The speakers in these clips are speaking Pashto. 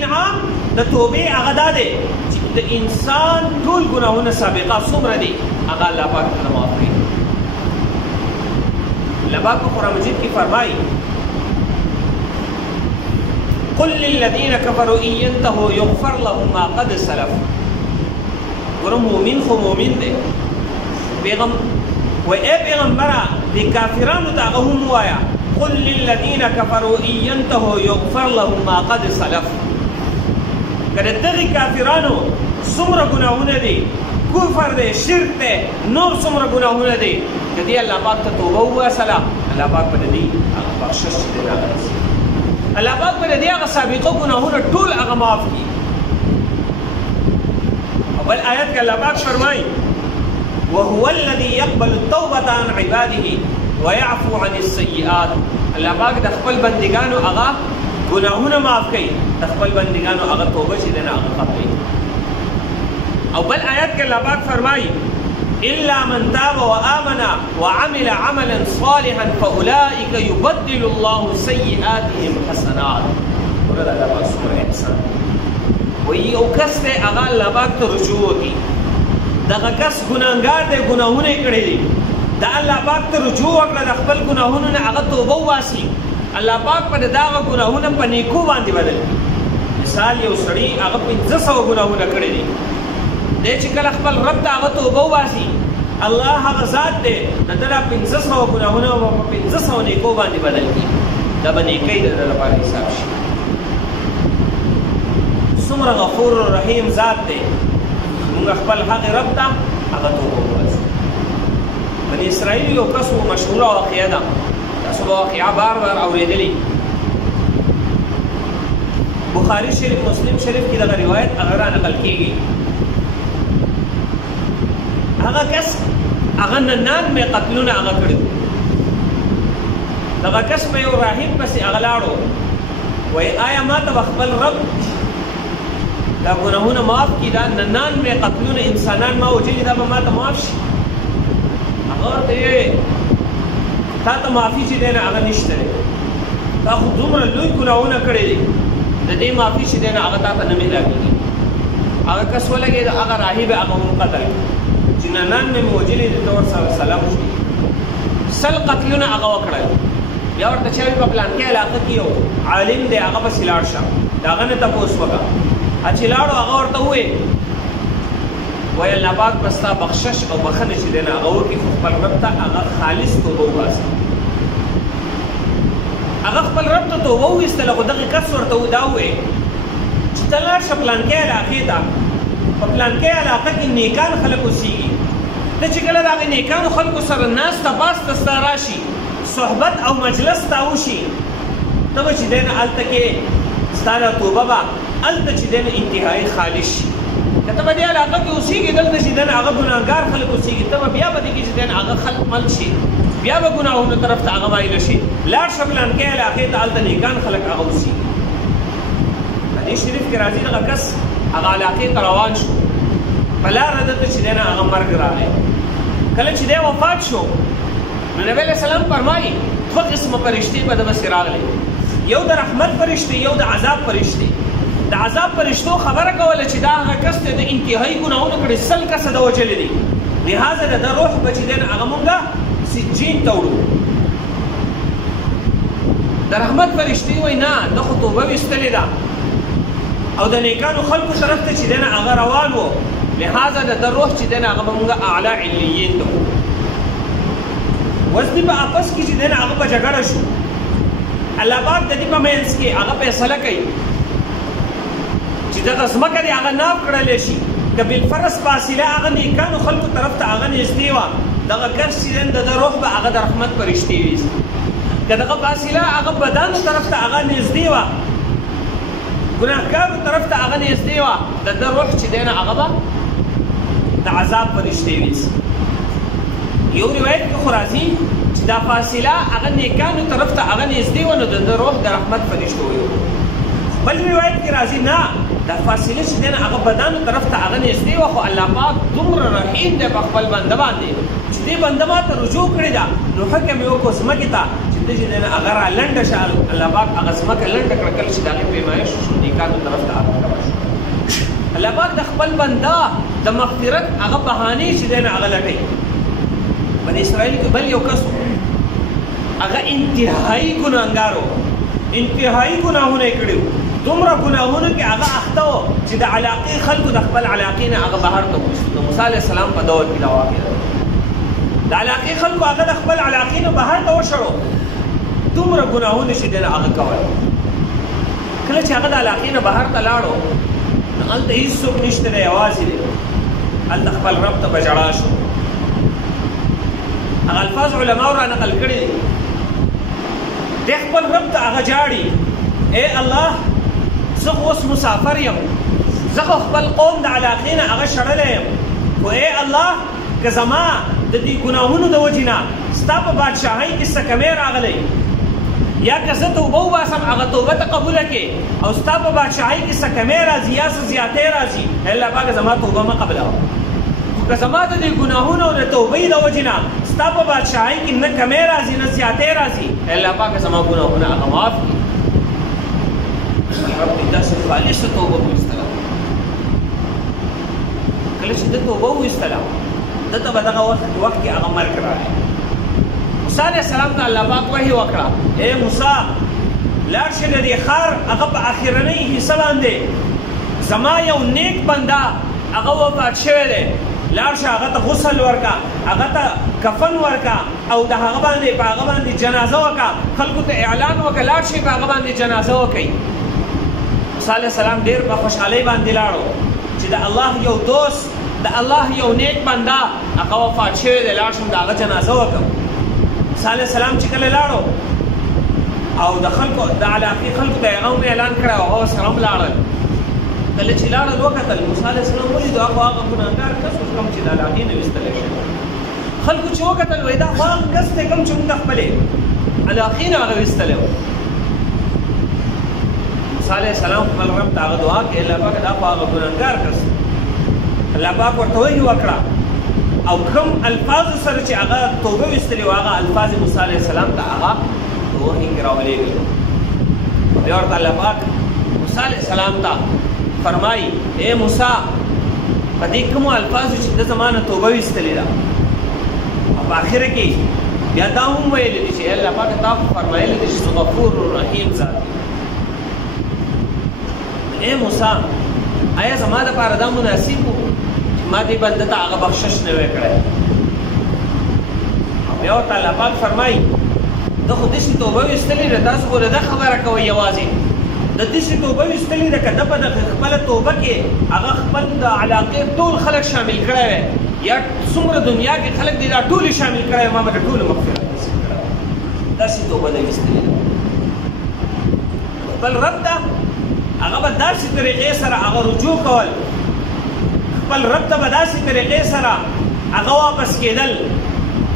انعام د توبې هغه دا دی چې د انسان ټول ګناهونه سابقه څومره دي هغه الله پاک ته معاف کړي. الله پاک په قرآن مجید کې فرمایي قل للذین کفروا ان ينتهوا یغفر لهم ما قد سلف. ګوره مؤمن خو مؤمن دی. و اے پیغمبره د کافرانو ته هغه هم ووایه قل للذین کفروا ان ينتهوا یغفر لهم ما قد سلف. که د دغې کافرانو څومره ګناهونه دي، کفر دی، شرک دی، نور څومره ګناهونه دي، د دې الله پاک ته توبه وباسله، الله پاک به د دې هغه بخشش چې دی هغه رسي. الله پاک به د دې هغه سابقه ګناهونه ټول هغه معاف کړي. او بل آیت کې الله پاک فرمایي وهو الذي يقبل التوبة عن عباده ويعفو عن السيئات. الله پاک د خپل بندگانو هغه ګناهونه معاف کوي، د خپل بندگانو هغه توبه چې دی نه هغه قبلوي. او بل آیت کې الله پاک فرمایي الا من تاب وآمن وعمل عملا صالحا فاولئك يبدل الله سيئاتهم حسنات. ورته الله پاک څومره احسان وایي. یو کس دی هغه الله پاک ته رجوع وکړي، دغه کس ګناهګار دی، ګناهونه یې کړي دي، د الله پاک ته رجوع وکړه، د خپل ګناهونو نه هغه توبه وباسي، الله پاک په د هغه ګناهونه په نیکو باندې بدل کړي. مثال یو سړي هغه 500 ګناهونه کړي دي، دی چې کله خپل رب ته هغه توبه وباسي، الله هغه ذات دی د ده دا 500 ګناهونه به په 500 نیکو باندې بدل کړي. دا به نیکۍ د ده لپاره حساب شي. څومره غفور رحیم ذات دی. موږ خپل هغې رب ته هغه توبه وباسو. بني اسرائیل یو کس و، مشهوره واقعه ده، تاسو به واقعه بار بار اورېدلې. بخاري شریف، مسلم شریف کې دغه روایت هغه را نقل کېږي. هغه کس هغه 99 قتلونه هغه کړي وو. دغه کس په یو راهب پسې هغه لاړو، وایي آیا ما ته به خپل رب دا ګناهونه معاف کړي؟ دا 99 قتلونه انسانان ما وژلي، دا به ما ته معاف شي؟ هغه ورته ویې تا ته معافي چې دی نه هغه نشته دی، تا خو دومره لوی ګناهونه کړي دي، د دې معافي چې دی نه هغه تا ته نه میلاوېږي. هغه کس ولګېد، هغه راهب هغه وقتل چې 99 مې وژلي دي، ته ورسره سلام وشي. 100 قتلونه هغه وکړل. بیا ورته چا وي په پلانکې علاقه کې یو عالم دی، هغه پسې لاړ شه، د هغه نه تپوس وکړه. چې لاړو هغه ورته ووایي وایي الله پاک به ستا بخشش او بخښنه چې دی نه هغه وکړي، خو خپل رب ته هغه خالص توبه وباسي. هغه خپل رب ته توبه وویستله، خو دغې کس ورته دا ووایي چې ته لاړ شه پلانکې علاقې ته، په پلانکې علاقه کې نیکان خلک اوسېږي، ته چې کله د هغې نیکانو خلکو سره ناسته پاسته ستا راشي، صحبت او مجلس ته وشي، ته به چې دی نه هلته کې ستا دا توبه به هلته چې دی نه انتهایي خالص شي. که ته په دې علاقه کې اوسېږي، دلته چې دی نه هغه ګناهګار خلک اوسېږي، ته به بیا په دې کې چې دی نه هغه خلک مل شي، بیا به ګناهونو طرف ته هغه مایله شي. لاړ شه پلانکې علاقې ته، هلته نیکان خلک هغه اوسېږي. حدیث شریف کې راځي دغه کس هغه علاقې ته روان شو، په لاره ده ته چې دی نه هغه مرګ راغی. کله چې دی وفات شو، نو نبی علیه السلام فرمایي 2 قسمه فرشتې به د پسې راغلې، یو د رحمت فرشتې، یو د عذاب فرشتې. د عذاب فرشتو خبره کوله چې دا هغه کس ته د انتهایي ګناهونو کړي، 100 کسه د وژلي دي، لهذا د ده روح به چې دی نه هغه مونږه سجین ته وړو. د رحمت فرشتې وایي نه، ده خو توبه ویستلې ده او د نیکانو خلکو طرف ته چې دی نه هغه روان و، لهذا د ده روح چې دی نه هغه به مونږه اعلی علیین ته وړو. اوس دې په آپس کې چې دی نه هغه په جګړه شو، الله پاک د دې په منځ کې هغه فیصله کوي چې دغه ځمکه دې هغه ناف کړلی شي، که بالفرض فاصله هغه نیکانو خلکو طرف ته هغه نږدې وه، دغه کس چې دی د ده روح به هغه د رحمت فرشتې ویست. که دغه فاصله هغه بدانو طرف ته هغه نږدې وه، ګناهګارو طرف ته هغه نږدې وه، د ده روح چې دی نه هغه به د عذاب فرشتې ویست. یو روایت کې خو راځي چې دا فاصله هغه نیکانو طرف ته هغه نږدې وه، نو د ده روح د رحمت فرشتو ویو. بل روایت کې راځي نه، دا فاصله چې دی نه هغه بدانو طرف ته هغه نږدې وه، خو الله پاک دومره رحیم دی په خپل بنده باندې چې دې بنده ما ته رجوع کړې ده، نو حکم یې وکړو ځمکې ته چې د چې دنه هغه را لنډه شه الله پاک هغه ځمکه لنډه کړه کله چې د هغې پیمایش وشو نیکانو طرف ته روان شو الله پاک د خپل بنده د مغفرت هغه بهانې چې دی نه هغه لټوي بني اسرائیل کې بل یو کس هغه انتهایي ګناهګار و انتهایي ګناهونه یې کړي وو دومره ګناهونه کې هغه اخته و چې د علاقې خلکو د خپل علاقې نه هغه بهر ته وویستو د موسی علیه السلام په دور کې دا واقع ده د علاقې خلکو هغه د خپل علاقې نه بهر ته وشړو دومره ګناهونه چې دی نه هغه کول کله چې هغه د علاقې نه بهر ته لاړو نو هلته هېڅوک نشته دی یوازې دی هلته خپل رب ته به ژړا شو هغه الفاظ علماو را نقل کړي دي دی خپل رب ته هغه جاړي ای الله زه خو اوس مسافر یم زه خو خپل قوم د علاقې نه هغه شړلی یم خو ای الله که زما د دې ګناهونو د وجې نه ستا په بادشاهۍ کې څه کمی راغلی یا که زه توبه وباسم هغه توبه ته قبوله کړې او ستا په بادشاهۍ کې څه کمی راځي یا څه زیاتۍ راځي الله پاکه زما توبه مه قبلوه که زما د دې ګناهونو او د توبې د وجې نه ستا په بادشاهۍ کې نه کمی راځي نه زیاتۍ راځي الله پاکه زما ګناهونه هغه معاف کړي رب دې داسې خالصه توبه وایستله کله چې ده توبه وایستله ده ته به دغه وخت کې هغه مرګ راغی موسی علیه السلام ته الله پاک وحي وکړه ای موسی لاړ شه د دې ښار هغه په اخرنۍ حصه باندې زما یو نیک بنده هغه وفات شوی دی لاړ شه هغه ته غسل ورکړه هغه ته کفن ورکړه او د هغه باندې په هغه باندې جنازه وکړه خلکو ته اعلان وکړه لاړ شئ په هغه باندې جنازه وکړئ موسی علیه السلام ډېر په خوشحالۍ باندې لاړو چې د الله یو دوست د الله یو نیک بنده هغه وفات شوی دی لاړ شم د هغه جنازه وکړم موسی علیه السلام چې کله لاړو او د خلکو د علاقې خلکو ته هغه هم اعلان کړی او هغه سره هم لاړل کله چې لاړل وکتل موسی علیه السلام ولیدو هغه هغه ګناهګار کس و کوم چې د علاقې نه ویستلی شوی خلکو چې وکتل وایي دا خو هغه کس دی کوم چې موږ د خپلې علاقې نه هغه ویستلی و موسی علیه السلام خپل رب ته هغه دعا کړې الله پاکه دا خو هغه ګناهګار کس الله پاک ورته وحي وکړه او کوم الفاظو سره چې هغه توبه ویستلې وه هغه الفاظ موسی علیه السلام ته هغه په وحي کې راولېږلو بیا ورته الله پاک موسی علیه السلام ته فرمایي ای موسی په دې کومو الفاظو چې ده زما نه توبه ویستلې ده او په اخره کې بیا دا هم ویلي دي چې الله پاک تا فرمایلی دي چې غفور رحیم ذات ای موسی آیا زما دپاره دا مناسب و چې ما دې بنده ته هغه بخشش نه وی کړی بیا ورته الله پاک فرمایي ده خو داسې توبه ویستلې ده تاسو خو د ده خبره کوئ یوازې د داسې توبه ویستلې ده که ده په دغه خپله توبه کې هغه خپل د علاقې ټول خلک شامل کړی وی یا څومره دنیا کې خلک دي دا ټول شامل کړی ما به د ټولو مغفرت نصیب کړی داسې توبه ده ویستلې ده خپل رب ته هغه به داسې طریقې سره هغه رجوع کول خپل رب ته به داسې طریقې سره هغه واپس کېدل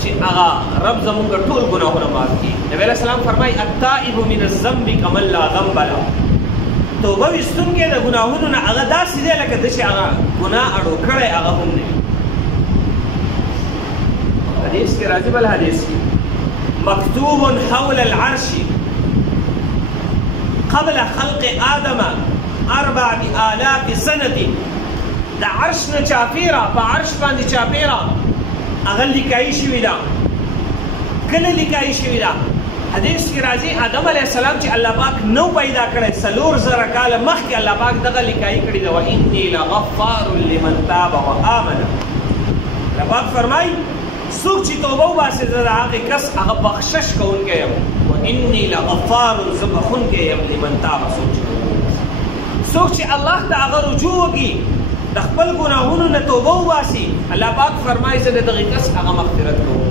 چې هغه رب زمونږ ټول ګناهونه معاف کړي نبی علیه السلام فرمایي التائب من الذنب کمن لا ذنب له توبه ویستونکی د ګناهونو نه هغه داسې دی لکه ده چې هغه ګناه اړو کړی هغه هم نه وي حدیث کې راځي بل حدیث کې مکتوب حول العرش قبل خلق آدم 4000 سنة د عرش نه چاپیره په عرش باندې چاپیره هغه لیکایي شوې ده کله لیکایي شوې ده حدیث کې راځي آدم علیه السلام چې الله پاک نو پیدا کړی 4000 کاله مخکې الله پاک دغه لیکایي کړې ده واني لغفار لمن تاب وآمن الله پاک فرمایي څوک چې توبه وباسي زه د هغې کس هغه بخشش کوونکی یم واني لغفار زه بخونکی یم لمن تاب څوک چې الله ته هغه رجوع وکړي د خپل ګناهونو نه توبه وباسي الله پاک فرمایي زه د دغې کس هغه مغفرت کوم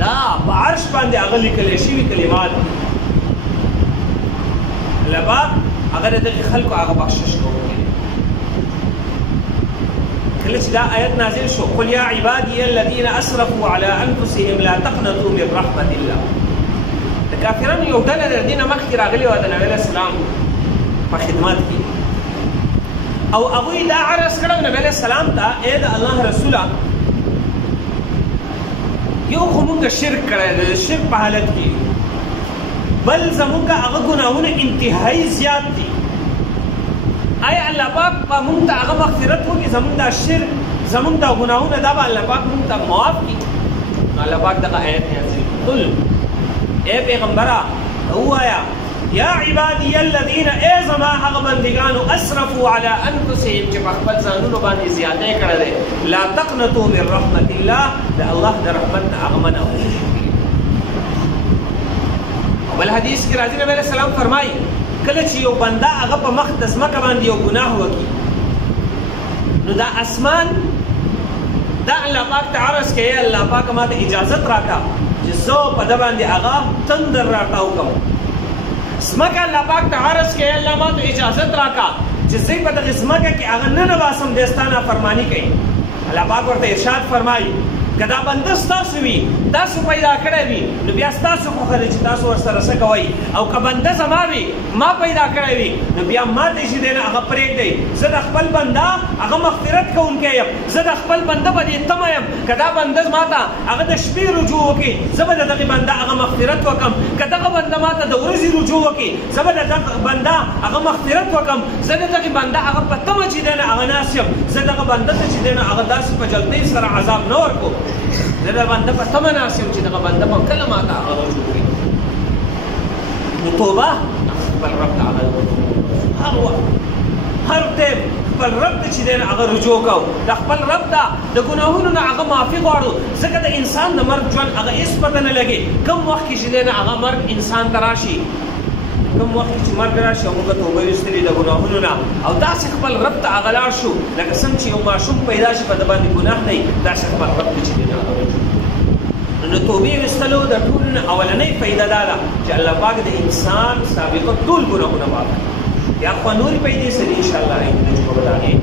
دا په عرش باندې هغه لیکلی شوي کلمات الله پاک هغه د دغې خلکو هغه بخشش کوونکی دی کله چې دا آیت نازل شو قل یا عبادي الذین اسرفوا على انفسهم لا تقنطوا من رحمة الله د کافرانو یو ډله د دې نه مخکې راغلې وه د نبي علیه السلام په خدمت کې او هغوی دا عرض کړی نبي علیه السلام ته ای د الله رسوله یو خو مونږ شرک کړی د شرک په حالت کې بل زمونږ هغه ګناهونه انتهایی زیات دي. آیا الله پاک به موږ ته هغه مغفرت وکړي؟ زمونږ دا شرک زمونږ دا ګناهونه دا به الله پاک موږ ته معاف کړي؟ الله پاک دغه آیت نازل قل اے پیغمبره ووایه یا عبادی الذین ای زما هغه بندگانو اسرفوا علی انفسهم چې په خپل ځانونو باندې زیاتی کړی دی لا تقنطوا من رحمت الله د الله د رحمت نه هغه منع بل حدیث کې راځي نبی علیہ السلام فرمایي کله چې یو بنده هغه په مخ د ځمکه باندې یو ګناه وکړي نو دا اسمان دا الله پاک ته عرض کوي الله پاک ما ته اجازت راکړه چې زه په ده باندې هغه تندر راټاو کړم. ځمکه الله پاک ته عرض کوي الله ما ته اجازت راکړه چې زه په دغه ځمکه کې هغه نه نباسم دی ستا نافرماني کوي. الله پاک ورته ارشاد فرمایي که دا بنده ستاسو وي تاسو پیدا کړی وي نو بیا ستاسو خوښه ده چې تاسو ورسره څه کوئ او که بنده زما وي ما پیدا کړی وي نو بیا ما ته چې دی نه هغه پرېږدئ. زه د خپل بنده هغه مغفرت کوونکی یم. زه د خپل بنده باندې تمه یم که دا بنده ما ته هغه د شپې رجوع وکړي زه به د دغې بنده هغه مغفرت وکړم. که دغه بنده ما ته د ورځې رجوع وکړي زه به د دغه بنده هغه مغفرت وکړم. زه د دغې بنده هغه په تمه چې دی نه هغه ناست یم. زه دغه بنده ته چې دی نه هغه داسې په جلدۍ سره عذاب نه ورکړو. زه د بنده په تمه ناست یم چې دغه بنده به کله ما ته هغه رجوع کړي. نو توبه خپل رب ته هغه هر وخت هر ټایم خپل رب ته چې دی نه هغه رجوع کوو د خپل رب ته د ګناهونو نه هغه معافي غواړو. ځکه د انسان د مرګ ژوند هغه هېڅ پته نه لګي کوم وخت کې چې دی نه هغه مرګ انسان ته راشي کوم وخت چې مرګ راشي او موږ توبه ویستلې د ګناهونو نه او داسې خپل رب ته هغه لاړ شو لکه څنګه چې یو ماشوم پیدا شي په ده باندې ګناه نه وي داسې خپل رب ته چې دی نه هغه رجوع نو توبې ویستلو د ټولو نه اولنۍ فایده دا ده چې الله پاک د انسان سابقه ټول ګناهونه معاف کړي. بیا خو نورې پیدې سره انشاءالله آینده چې به د هغې